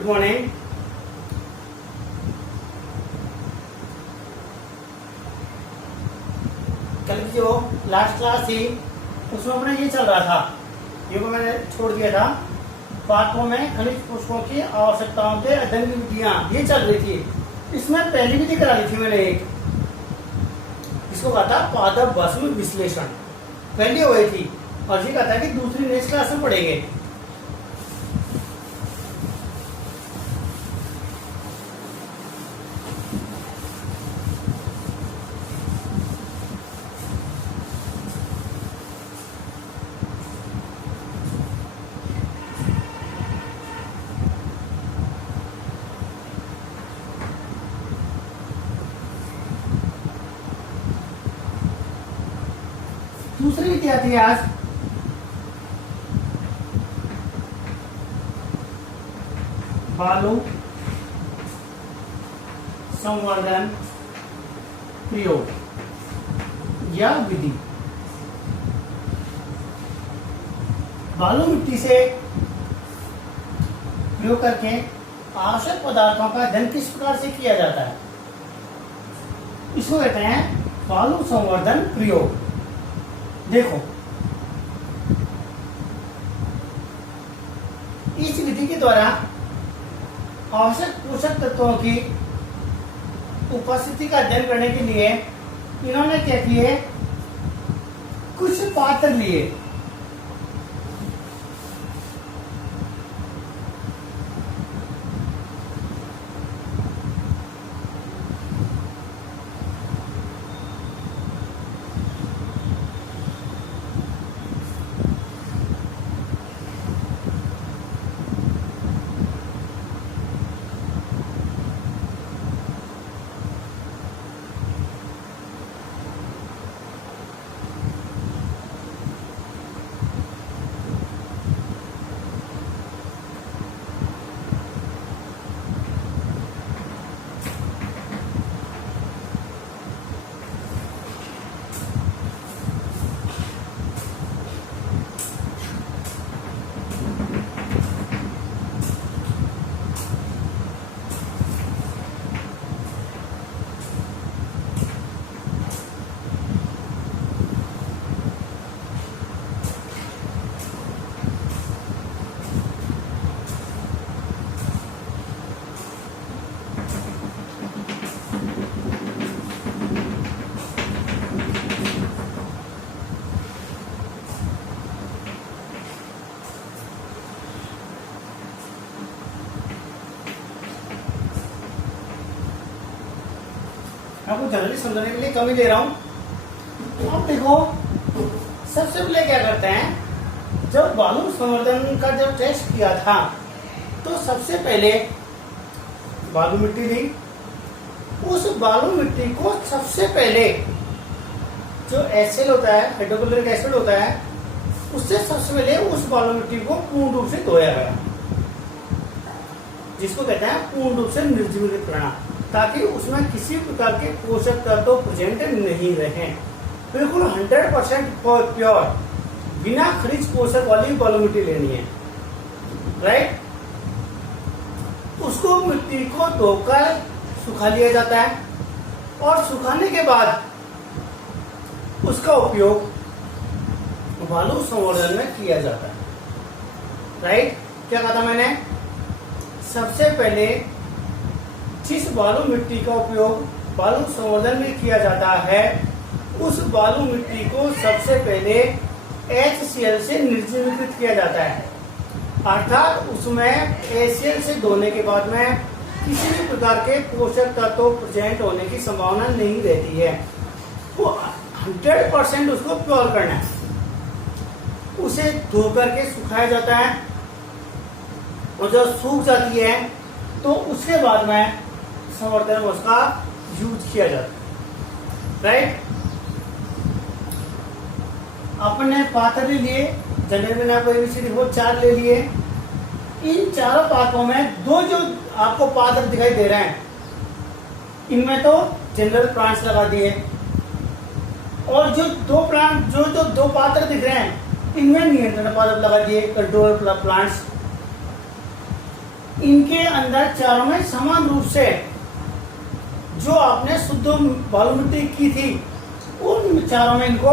Good morning. कल की जो लास्ट क्लास थी उसमें अपना ये चल रहा था, ये को मैंने छोड़ दिया था। पाठों में खनिज पुष्पों की आवश्यकताओं के अध्ययन की विधियां ये चल रही थी। इसमें पहली विधि करा ली थी मैंने एक, इसको कहा था पादप भस्म विश्लेषण, पहली हो गई थी। और ये कहा था कि दूसरी नेक्स्ट क्लास में पढ़ेंगे। दूसरी विधि आती है आज बालू संवर्धन प्रयोग या विधि। बालू मिट्टी से प्रयोग करके आवश्यक पदार्थों का अध्ययन किस प्रकार से किया जाता है, इसको कहते हैं बालू संवर्धन प्रयोग। देखो, इस विधि के द्वारा आवश्यक पोषक तत्वों की उपस्थिति का अध्ययन करने के लिए इन्होंने क्या किए, कुछ पात्र लिए। आपको जनरली समझाने के लिए कम ही ले रहा हूं। अब देखो, सबसे पहले क्या करते हैं, जब बालू संवर्धन का जब टेस्ट किया था तो सबसे पहले बालू मिट्टी ली। उस बालू मिट्टी को सबसे पहले जो एसिड होता है, हाइड्रोक्लोरिक एसिड होता है, उससे सबसे पहले उस बालू मिट्टी को पूर्ण रूप से धोया गया, जिसको कहते हैं पूर्ण रूप से निर्जीवित करना, ताकि उसमें किसी प्रकार के पोषक तत्व प्रेजेंट नहीं रहे। बिल्कुल 100% प्योर, बिना खनिज पोषक वाली बालू मिट्टी लेनी है, राइट। उसको मिट्टी को धोकर सुखा लिया जाता है और सुखाने के बाद उसका उपयोग बालू संवर्धन में किया जाता है, राइट। क्या कहा था मैंने, सबसे पहले जिस बालू मिट्टी का उपयोग बालू संवर्धन में किया जाता है, उस बालू मिट्टी को सबसे पहले HCl से निर्जलीकृत किया जाता है, अर्थात उसमें HCl से धोने के बाद में किसी भी प्रकार के पोषक तत्व प्रेजेंट होने की संभावना नहीं रहती है। वो 100% उसको प्योर करना है, उसे धो करके सुखाया जाता है और जब सूख जाती है तो उसके बाद में संवर्धन में उसका यूज किया जाता है, राइट। अपने पात्र ले लिए, जनरल में आपको ABCD वो 4 ले लिए। इन चारों पात्रों में दो जो आपको पात्र दिखाई दे रहे हैं, इनमें तो जनरल प्लांट्स लगा दिए, और जो दो पात्र दिख रहे हैं, इनमें नियंत्रण पादप लगा दिए, कंट्रोल प्लांट्स। इनके अंदर चारों में समान रूप से जो आपने शुद्ध बालू मिट्टी की थी उन चारों में इनको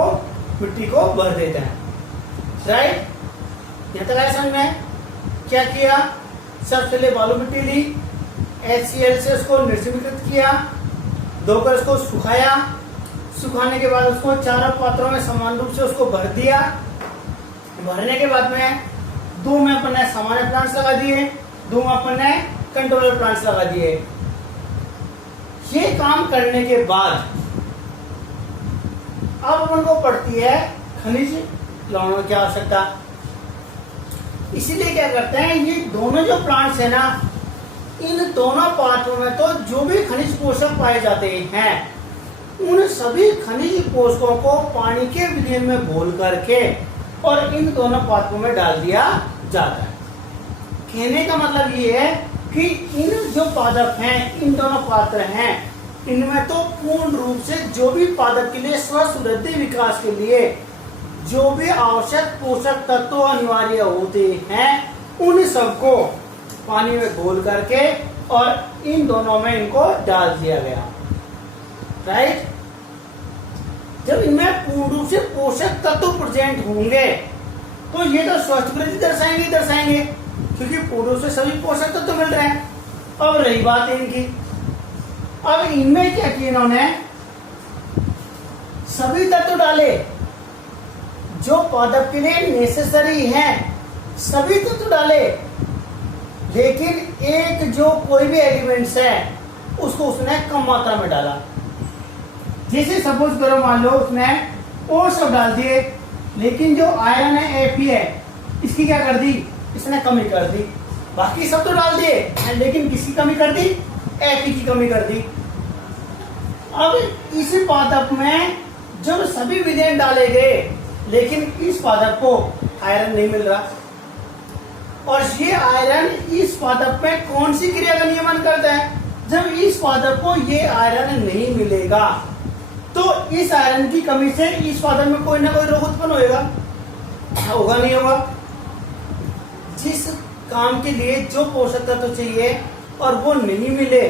मिट्टी को भर देते हैं। राइट, यह तक आया समझ में? क्या किया? सबसे पहले बालू मिट्टी ली, HCl से उसको निर्जमीकृत किया, धोकर उसको सुखाया, सुखाने के बाद उसको चारों पात्रों में समान रूप से उसको भर दिया। भरने के बाद में दो में अपन ने सामान्य प्लांट्स लगा दिए, दो में अपन ने कंट्रोलर प्लांट्स लगा दिए। ये काम करने के बाद अब अपन को पड़ती है खनिज लवणों की आवश्यकता। इसीलिए क्या करते हैं, ये दोनों जो प्लांट्स है ना, इन दोनों पात्रों में तो जो भी खनिज पोषक पाए जाते हैं उन सभी खनिज पोषकों को पानी के विलयन में घोल करके और इन दोनों पात्रों में डाल दिया जाता है। कहने का मतलब ये है कि इन जो पादप हैं, इन दोनों पात्र हैं, इनमें तो पूर्ण रूप से जो भी पादप के लिए स्वस्थ वृद्धि विकास के लिए जो भी आवश्यक पोषक तत्व अनिवार्य होते हैं उन सबको पानी में घोल करके और इन दोनों में इनको डाल दिया गया। राइट, जब इनमें पूर्ण रूप से पोषक तत्व प्रेजेंट होंगे तो ये तो स्वस्थ वृद्धि दर्शाएंगे क्योंकि पूर्ण रूप से सभी पोषक तत्व मिल रहे हैं। अब रही बात इनकी, अब इनमें क्या किया इन्होंने, सभी तत्व डाले जो पादप के लिए नेसेसरी हैं, सभी तत्व डाले, लेकिन एक जो कोई भी एलिमेंट्स है उसको उसने कम मात्रा में डाला। जैसे सपोज करो, मान लो उसने और सब डाल दिए, लेकिन जो आयरन है Fe है इसकी क्या कर दी, इसने कमी कर दी। बाकी सब तो डाल दिए लेकिन किसकी कमी कर दी, Fe की कमी कर दी। अब इस पादप में जब सभी विलयन डाले गए लेकिन इस पादप को आयरन नहीं मिल रहा, और ये आयरन इस पादप में कौन सी क्रिया का नियमन करता है, जब इस पादप को ये आयरन नहीं मिलेगा तो इस आयरन की कमी से इस पादप में कोई ना कोई रोग उत्पन्न होगा नहीं होगा। जिस काम के लिए जो पोषक तत्व चाहिए और वो नहीं मिले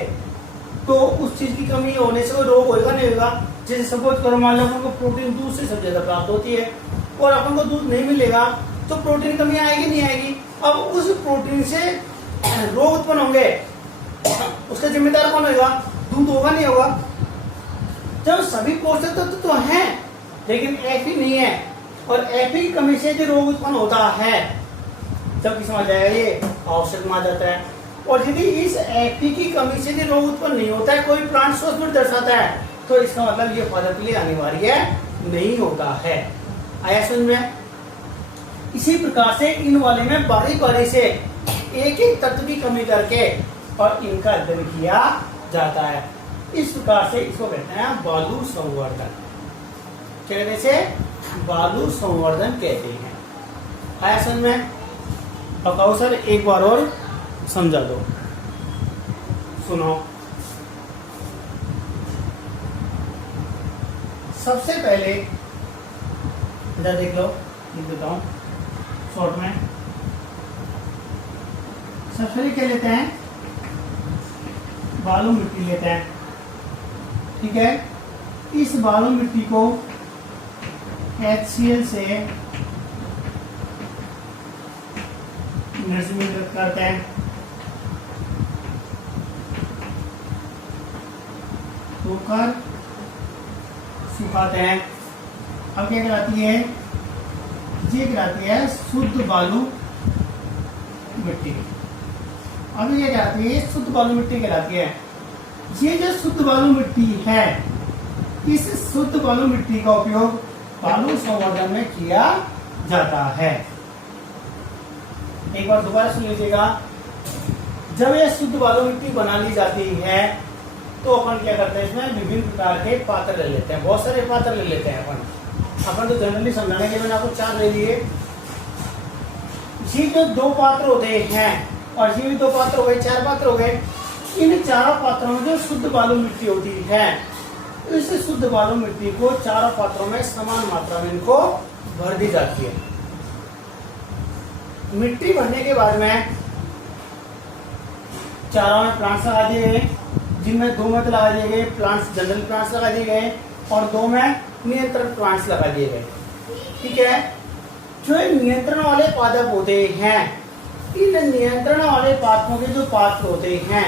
तो उस चीज की कमी होने से कोई रोग होगा नहीं होगा। जैसे सपोज करो, मान लो अपन को प्रोटीन दूध से सबसे ज्यादा प्राप्त होती है और अपन को दूध नहीं मिलेगा तो प्रोटीन कमी आएगी नहीं आएगी। अब उस प्रोटीन से रोग उत्पन्न होंगे, उसका जिम्मेदार कौन होगा, दूध होगा नहीं होगा। जब सभी पोषक तत्व तो हैं लेकिन Fe नहीं है और Fe की कमी से जो रोग उत्पन्न होता है, जब समझ आएगा ये आवश्यक माना जाता है। और यदि इस Fe की कमी से जो रोग उत्पन्न नहीं होता है, कोई प्लांट स्वस्थ दर्शाता है, तो इसका मतलब ये पादप के लिए अनिवार्य नहीं होता है। आया समझ में? इसी प्रकार से इन वाले में बारी बारी से एक एक तत्व की कमी करके और इनका अध्ययन किया जाता है। इस प्रकार से इसको कहते हैं बालू संवर्धन। क्या कहते हैं, बालू संवर्धन कहते हैं। आया समझ में? अब सर एक बार और समझा दो, सुनो। सबसे पहले इधर देख लो, लिख देता हूं शॉर्ट में। सबसे पहले क्या लेते हैं, बालू मिट्टी लेते हैं। ठीक है, इस बालू मिट्टी को HCl से निर्जमीकृत करते हैं, धोकर सुखाते हैं। अब क्या कहलाती है, ये कहलाती है शुद्ध बालू मिट्टी। अब ये कहलाती है शुद्ध बालू मिट्टी कहलाती है। ये जो शुद्ध बालू मिट्टी है, इस शुद्ध बालू मिट्टी का उपयोग बालू संवर्धन में किया जाता है। एक बार दोबारा सुन लीजिएगा। जब यह शुद्ध बालू मिट्टी बना ली जाती है तो अपन क्या करते हैं, इसमें विभिन्न प्रकार के पात्र ले लेते हैं। बहुत सारे पात्र ले लेते हैं अपन तो जनरली समझाने के मैंने आपको 4 ले लिए। ये जो 2 पात्र होते हैं और ये भी 2 पात्र हो गए, 4 पात्र हो गए। इन चारों पात्रों में जो शुद्ध बालू मिट्टी होती है, इस शुद्ध बालू मिट्टी को चारों पात्रों में समान मात्रा में इनको भर दी जाती है। मिट्टी भरने के बाद में चारों में प्लांट्स लगा दिए गए, जिनमें 2 में तो लगा दिए गए प्लांट्स, जनरल प्लांट्स लगा दिए गए और 2 में नियंत्रण प्लांट्स लगा दिए गए। ठीक है, जो नियंत्रण वाले पादप होते हैं, इन नियंत्रण वाले पादपों के जो पात्र होते हैं,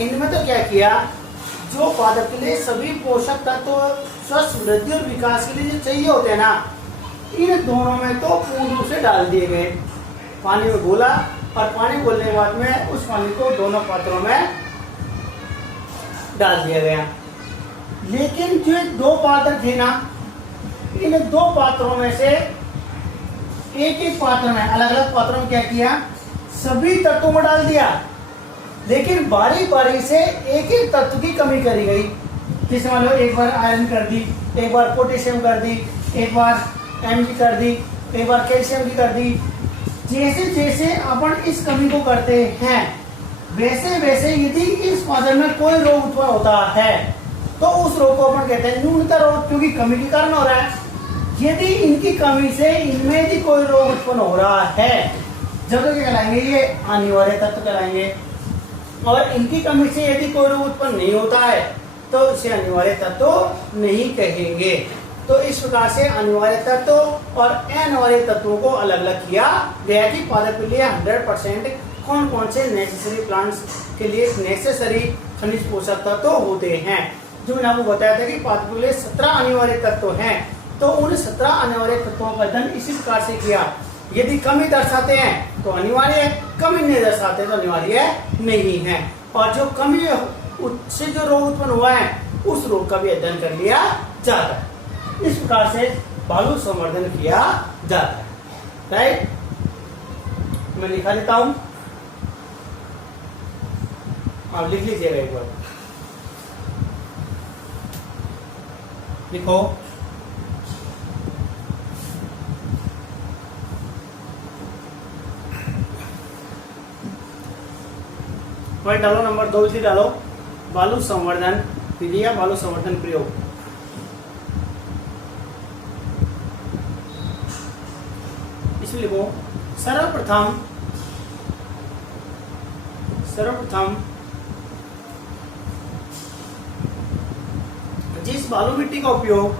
इनमें तो क्या किया, जो पादप के लिए सभी पोषक तत्व स्वस्थ वृद्धि और विकास के लिए जो चाहिए होते हैं ना, इन दोनों में तो पूर्ण रूप से डाल दिए गए, पानी में घोला और पानी घोलने के बाद में उस पानी को दोनों पात्रों में डाल दिया गया। लेकिन जो 2 पात्र थे ना, इन 2 पात्रों में से एक पात्र में, अलग अलग पात्रों में क्या किया, सभी तत्वों में डाल दिया, लेकिन बारी बारी से एक एक तत्व की कमी करी गई। जैसे मान लो एक बार आयरन कर दी, एक बार पोटेशियम कर दी, एक बार Mg कर दी, एक बार कैल्शियम की कर दी। जैसे जैसे अपन इस कमी को करते हैं, वैसे वैसे यदि इस पादप में कोई रोग उत्पन्न होता है तो उस रोग को अपन कहते हैं न्यूनता रोग, क्योंकि कमी के कारण हो रहा है। यदि इनकी कमी से इनमें यदि कोई रोग उत्पन्न हो रहा है, जब क्या कहलाएंगे, ये अनिवार्य तत्व कहलाएंगे। और इनकी कमी से यदि कोई रोग उत्पन्न नहीं होता है तो इसे अनिवार्य तत्व नहीं कहेंगे। तो इस प्रकार से अनिवार्य तत्व और अनिवार्य तत्वों को अलग अलग किया गया कि पादप के लिए 100% कौन कौन से नेसेसरी प्लांट्स के लिए नेसेसरी खनिज पोषक तत्व होते हैं। जो मैंने आपको बताया था कि पादप के लिए 17 अनिवार्य तत्व हैं, तो उन 17 अनिवार्य तत्वों का अध्ययन इसी प्रकार से किया। यदि कमी दर्शाते हैं तो अनिवार्य है, कमी नहीं दर्शाते तो अनिवार्य नहीं है। और जो कमी से जो रोग उत्पन्न हुआ है उस रोग का भी अध्ययन कर लिया जाता है। इस प्रकार से बालू संवर्धन किया जाता है। राइट, मैं लिखा देता हूं, आप लिख लीजिएगा एक बार। लिखो, पॉइंट डालो, नंबर 2 इसी डालो, बालू संवर्धन विधि या बालू संवर्धन प्रयोग। इसमें लिखो, सर्वप्रथम जिस बालू मिट्टी का उपयोग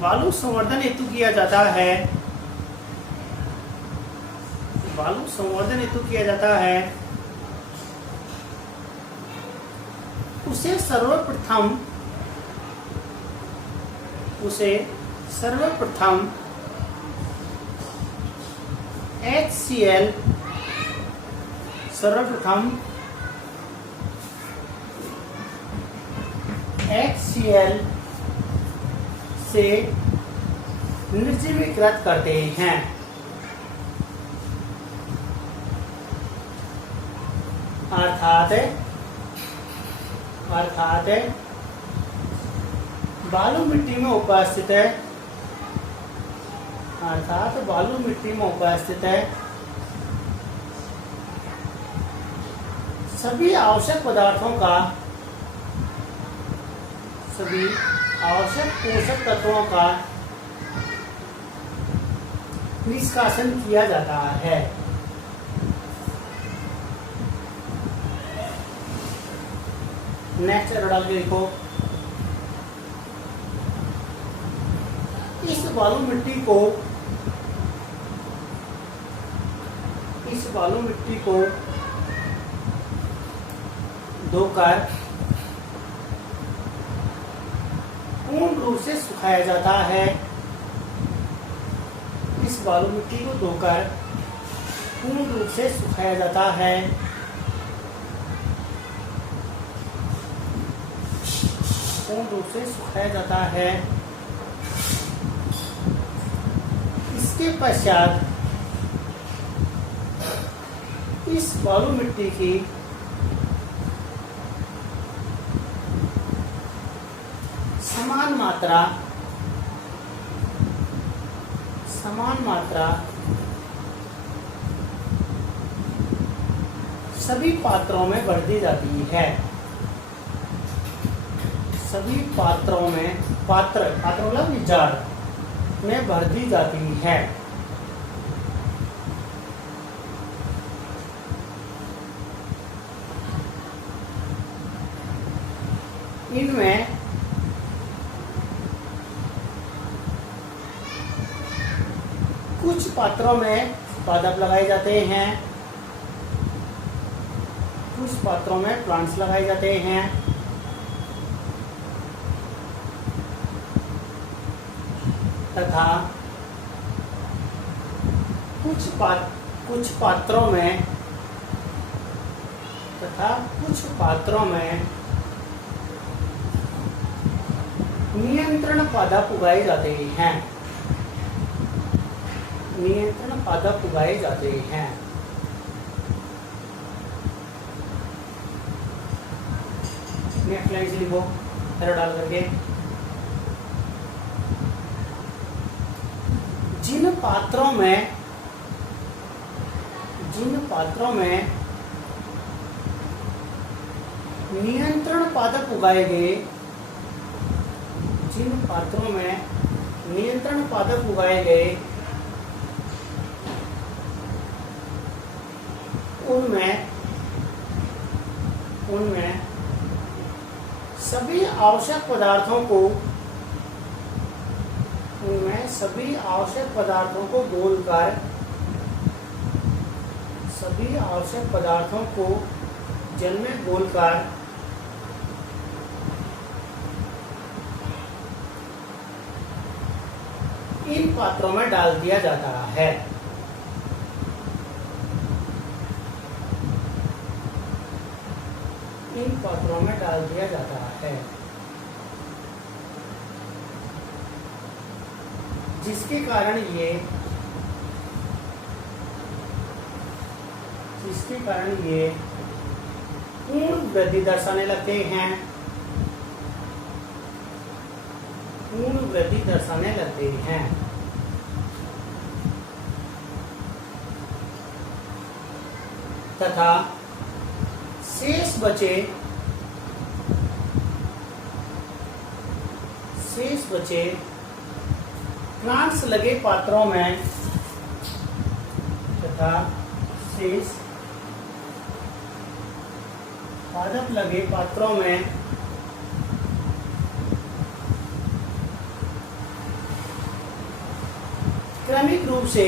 बालू संवर्धन हेतु किया जाता है, उसे सर्वप्रथम HCl से निर्जमीकृत करते हैं। अर्थात बालू मिट्टी में उपस्थित है सभी आवश्यक पोषक तत्वों का निष्कासन किया जाता है। नेक्स्ट डाल के देखो, इस बालू मिट्टी को धोकर पूर्ण रूप से सुखाया जाता है। इस बालू मिट्टी को धोकर पूर्ण रूप से सुखाया जाता है। इसके पश्चात इस बालू मिट्टी की समान मात्रा सभी पात्रों में बढ़ दी जाती है। सभी पात्रों में पात्र मतलब जार में भर दी जाती है। इनमें कुछ पात्रों में पादप लगाए जाते हैं, कुछ पात्रों में प्लांट्स लगाए जाते हैं, तथा कुछ पात्रों में नियंत्रण पादप उगाए जाते हैं। नेक्स्ट लाइन से लिखो एरो डाल करके। जिन पात्रों में नियंत्रण पादप उगाए गए, उनमें सभी आवश्यक पदार्थों को जल में घोलकर इन पात्रों में डाल दिया जाता है। जिसके कारण ये पूर्ण वृद्धि दर्शाने लगते हैं। तथा शेष बचे प्लांट्स लगे पात्रों में पादप लगे पात्रों में क्रमिक रूप से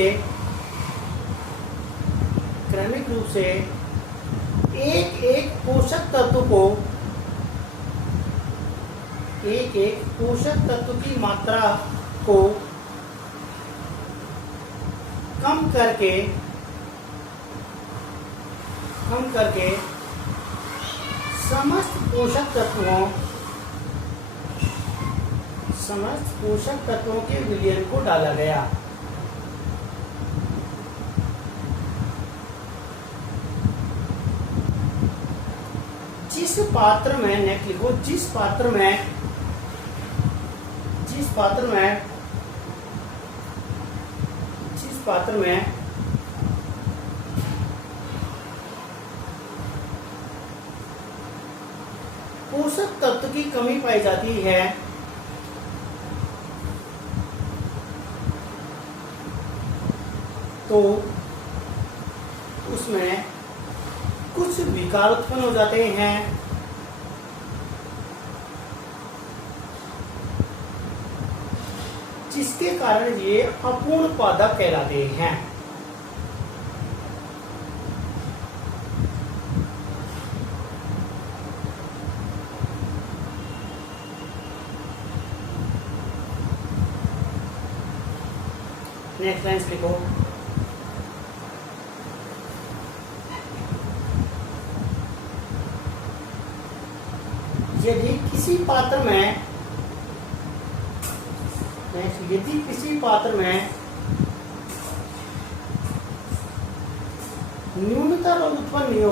एक पोषक तत्व की मात्रा को कम करके समस्त पोषक तत्वों के विलयन को डाला गया। जिस पात्र में पोषक तत्व की कमी पाई जाती है, तो उसमें कुछ विकार उत्पन्न हो जाते हैं। जिसके कारण ये अपूर्ण पादप कहलाते हैं। नेक्स्ट लाइन लिखो। यदि किसी पात्र में न्यूनता रोग उत्पन्न नहीं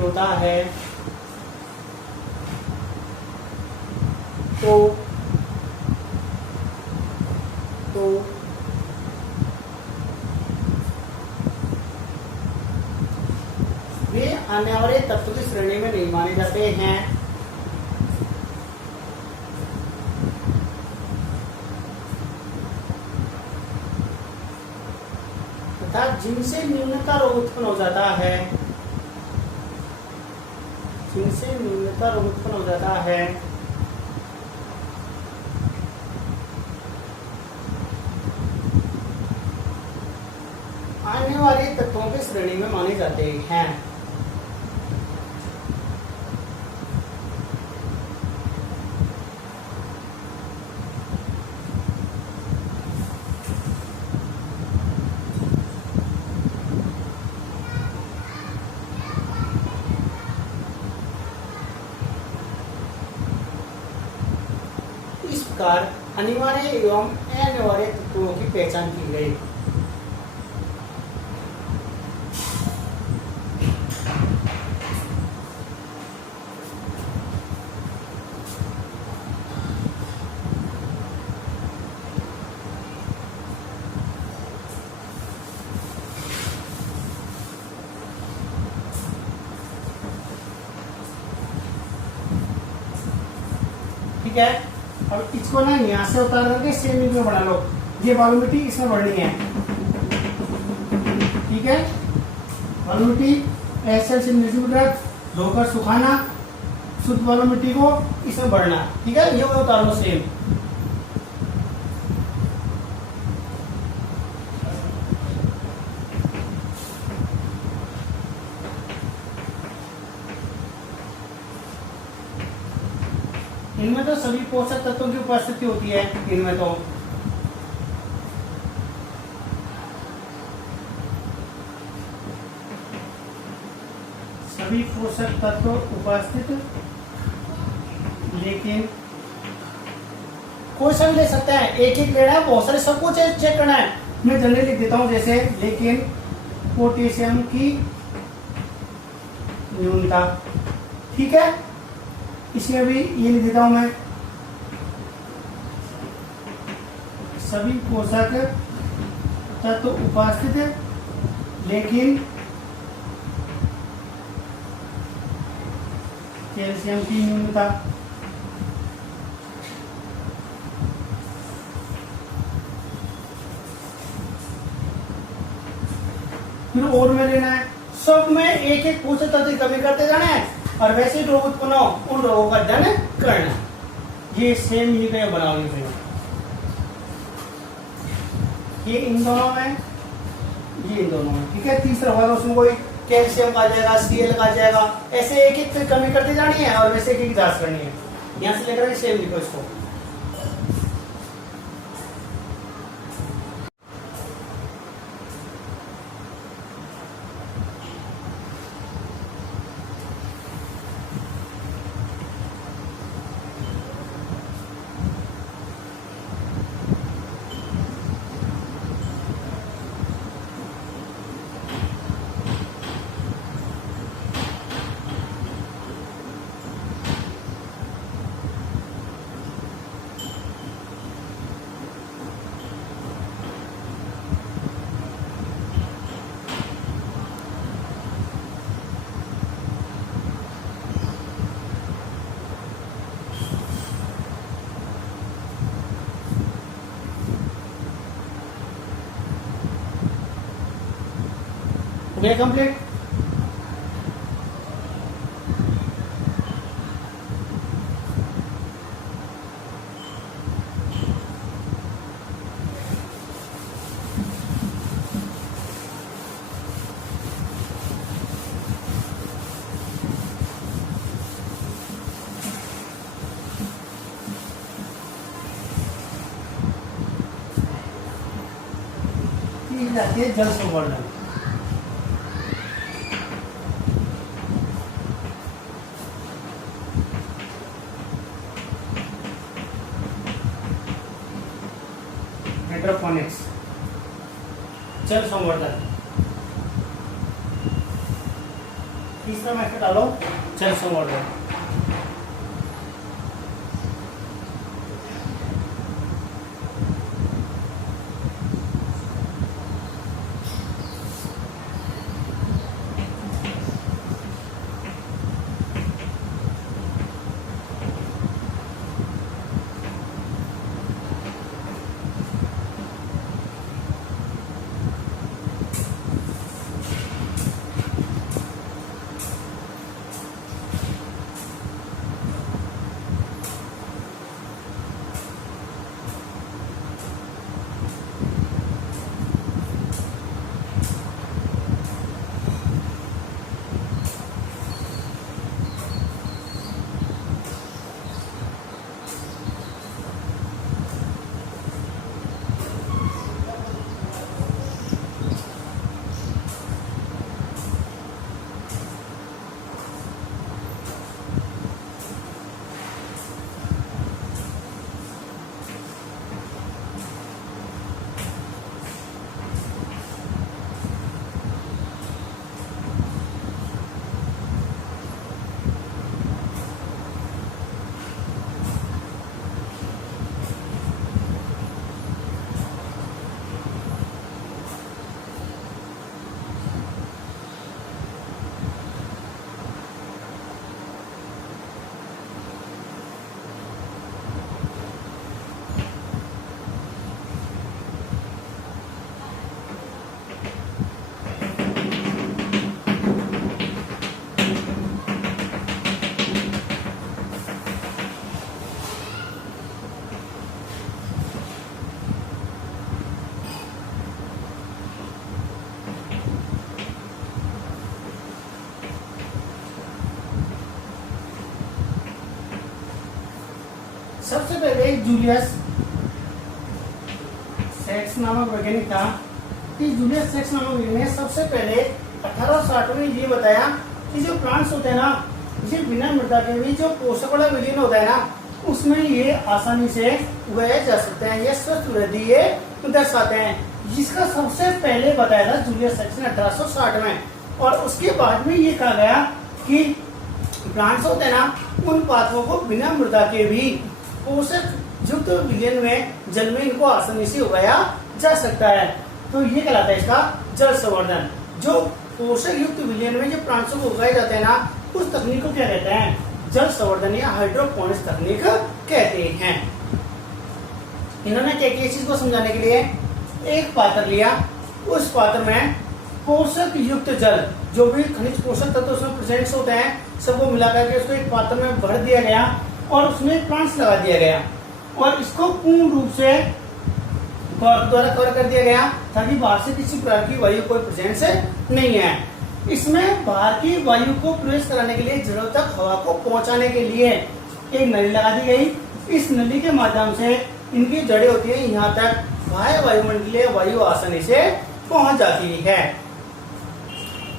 होता है तो वे अनिवार्य तत्व की श्रेणी में माने जाते हैं तथा जिनसे न्यूनता रोग उत्पन्न हो जाता है, जिनसे न्यूनता रोग उत्पन्न हो जाता है आने वाले तत्वों की श्रेणी में माने जाते हैं। इस प्रकार अनिवार्य एवं अनिवार्य तत्वों की पहचान की गई। ठीक है, अब इसको ना यहाँ से उतार करके सेम में बढ़ा लो। ये बालू मिट्टी इसमें बढ़नी है, ठीक है। बालू मिट्टी ऐसे धोकर सुखाना, शुद्ध बालू मिट्टी को इसमें बढ़ना, ठीक है। ये उतार लो सेम। इनमें तो सभी पोषक तत्वों की उपस्थिति होती है। इनमें तो सभी पोषक तत्व उपस्थित, लेकिन कोई सा भी ले सकते हैं, एक एक लेना है, बहुत सारे सबको चेक करना है। मैं जल्दी लिख देता हूं, जैसे लेकिन पोटेशियम की न्यूनता, ठीक है। इसमें भी ये लिख देता हूं मैं, सभी पोषक तत्व उपस्थित लेकिन कैल्शियम की न्यूनता। फिर और में लेना है, सब में एक एक पोषक तत्व की कमी करते जाना है और वैसे रोग उत्पन्न हो उन रोगों का अध्ययन करना। ये सेम ही का बनाओगे फिर ये इन दोनों में, ये इन दोनों में, ठीक है। तीसरा होगा उसमें कोई कैल्शियम का जाएगा, सीएल का जाएगा, ऐसे एक एक कमी करती जानी है और वैसे एक एक जांच करनी है। यहां से लेकर सेम लिखो इसको। हो गया कंप्लीट। जाती है जल संवर्धन। हाइड्रोपोनिक्स, जल संवर्धन। तीसरा मेथड डालो, जल संवर्धन। सबसे पहले जूलियस सेक्स नामक वैज्ञानिक था। कि जूलियस सेक्स नामक वैज्ञानिक ने सबसे पहले 1860 में ये बताया कि जो प्लांट्स होते हैं ना, ये बिना मृदा के भी जो पोषक वाला विलीन होता है ना, उसमें ये आसानी से उगाए जा सकते हैं। ये स्वस्थ वृद्धि ये दर्शाते हैं। जिसका सबसे पहले बताया था जूलियस सेक्स ने 1860 में। और उसके बाद में ये कहा गया कि प्लांट्स होते हैं ना, उन पादपों को बिना मृदा के भी पोषक युक्त विलयन में जल में इनको आसानी से उगाया जा सकता है। तो ये कहलाता है इसका जल संवर्धन। जो पोषक युक्त विलयन में जो प्लांट्स को उगाए जाते हैं ना, उस तकनीक को क्या कहते हैं? जल संवर्धन या हाइड्रोपोनिक्स तकनीक कहते हैं। इन्होंने क्या किया? चीज को समझाने के लिए एक पात्र लिया, उस पात्र में पोषक युक्त जल, जो भी खनिज पोषक तत्व उसमें प्रेजेंट्स होते हैं, सबको मिला करके उसको एक पात्र में भर दिया गया और उसमें प्लांट्स लगा दिया गया और इसको पूर्ण रूप से द्वारा कवर कर दिया गया ताकि बाहर से किसी प्रकार की वायु कोई प्रेजेंस नहीं है। इसमें बाहर की वायु को प्रवेश कराने के लिए जड़ों तक हवा को पहुंचाने के लिए एक नली लगा दी गई। इस नली के माध्यम से इनकी जड़ें होती है, यहाँ तक बाह्य वायुमंडलीय वायु आसानी से पहुंच जाती है।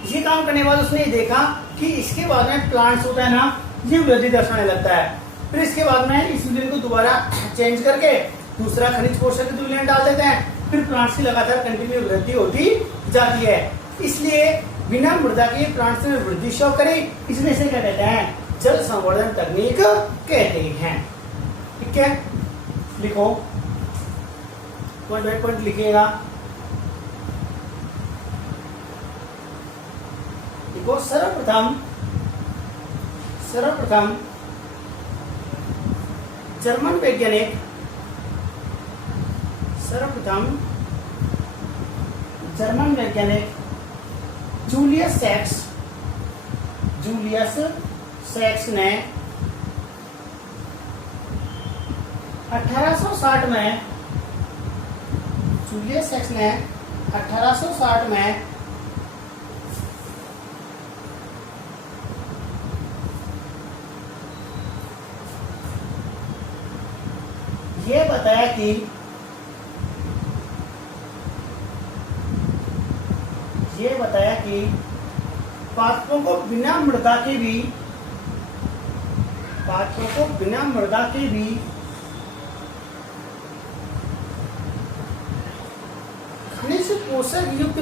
ये काम करने के बाद उसने ये देखा कि इसके बाद में प्लांट्स होता है ना, ये वृद्धि दर्शाने लगता है। फिर इसके बाद में इस विलयन को दोबारा चेंज करके दूसरा खनिज पोषक विलयन डाल देते हैं। फिर प्लांट्स की लगातार कंटिन्यू वृद्धि होती जाती है। इसलिए बिना मृदा के प्लांट्स में वृद्धि शो करे, इसलिए इसे क्या कहते हैं? जल संवर्धन तकनीक कहते हैं। ठीक है, लिखो, पॉइंट बाय पॉइंट लिखिएगा। देखो, सर्वप्रथम जर्मन वैज्ञानिक जूलियस सेक्स ने 1860 में ये बताया कि पादपों को बिना मृदा के भी खनिज पोषक युक्त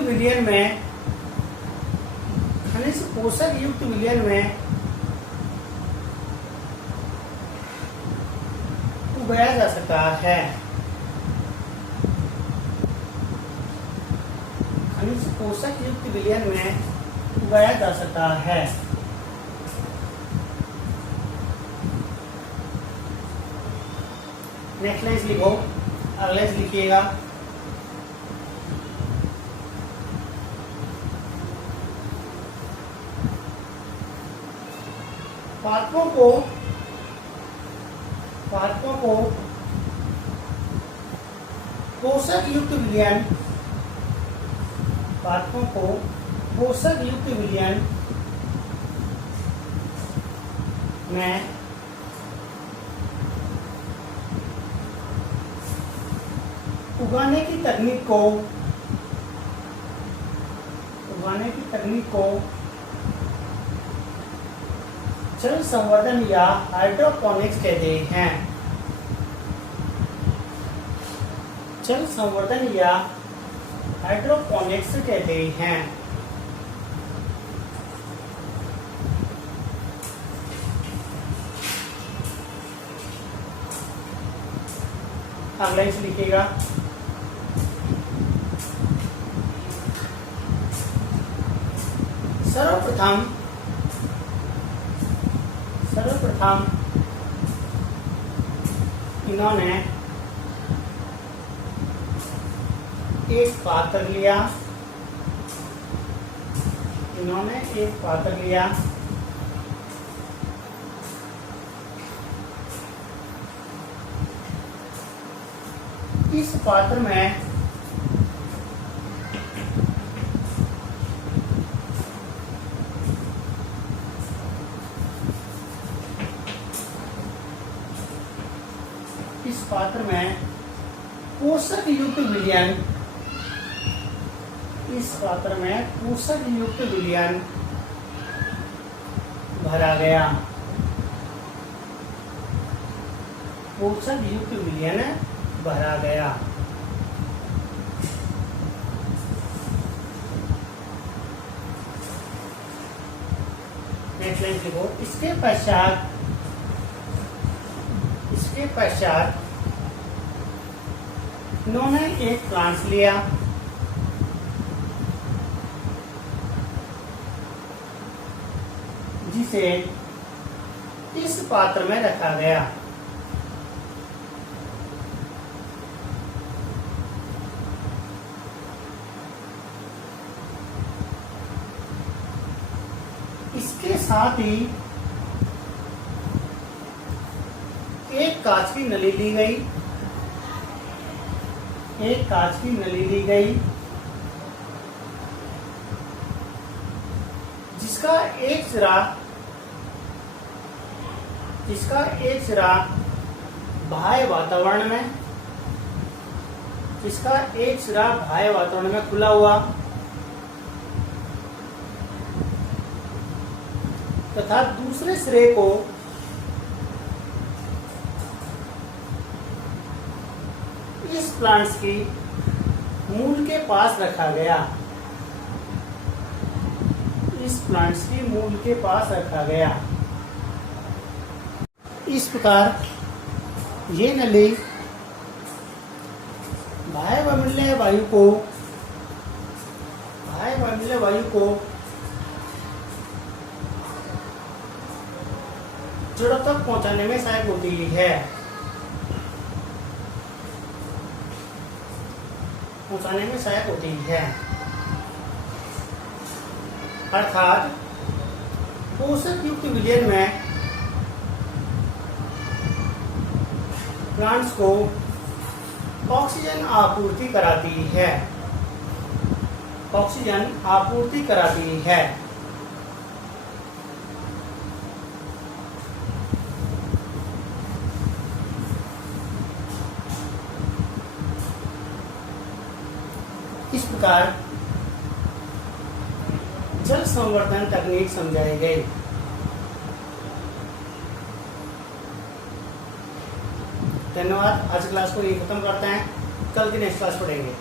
विलयन में उगाया जा सकता है। खनिज पोषक युक्त विलयन में उगाया जा सकता है। नेक्स्ट लाइन लिखो, अगला लाइन लिखिएगा। पादपों को पोषक युक्त विलयन में उगाने की तकनीक को जल संवर्धन या हाइड्रोपोनिक्स कहते हैं। जल संवर्धन या हाइड्रोपोनिक्स कहते हैं। अगला इसे लिखिएगा। सर्वप्रथम इन्होंने एक पात्र लिया। इस पात्र में इस पात्र में पोषक युक्त विलयन, इस पात्र में पोषक युक्त विलयन भरा गया, पोषक युक्त विलयन भरा गया। नेक्स्ट लाइन लिखो। इसके पश्चात इन्होंने एक प्लांट लिया जिसे इस पात्र में रखा गया। इसके साथ ही एक कांच की नली ली गई, एक कांच की नली ली गई जिसका एक सिरा बाह्य वातावरण में, जिसका एक सिरा बाह्य वातावरण में खुला हुआ तथा दूसरे सिरे को इस प्लांट्स की मूल के पास रखा गया, इस प्लांट्स की मूल के पास रखा गया। इस प्रकार ये नली बाह्य वायुमंडलीय वायु को जड़ों तक पहुंचाने में सहायक होती है, अर्थात पोषक युक्त विलयन में प्लांट्स को ऑक्सीजन आपूर्ति कराती है। इस प्रकार जल संवर्धन तकनीक समझाई गई। धन्यवाद। आज क्लास को यही खत्म करते हैं, कल की नेक्स्ट क्लास पढ़ेंगे।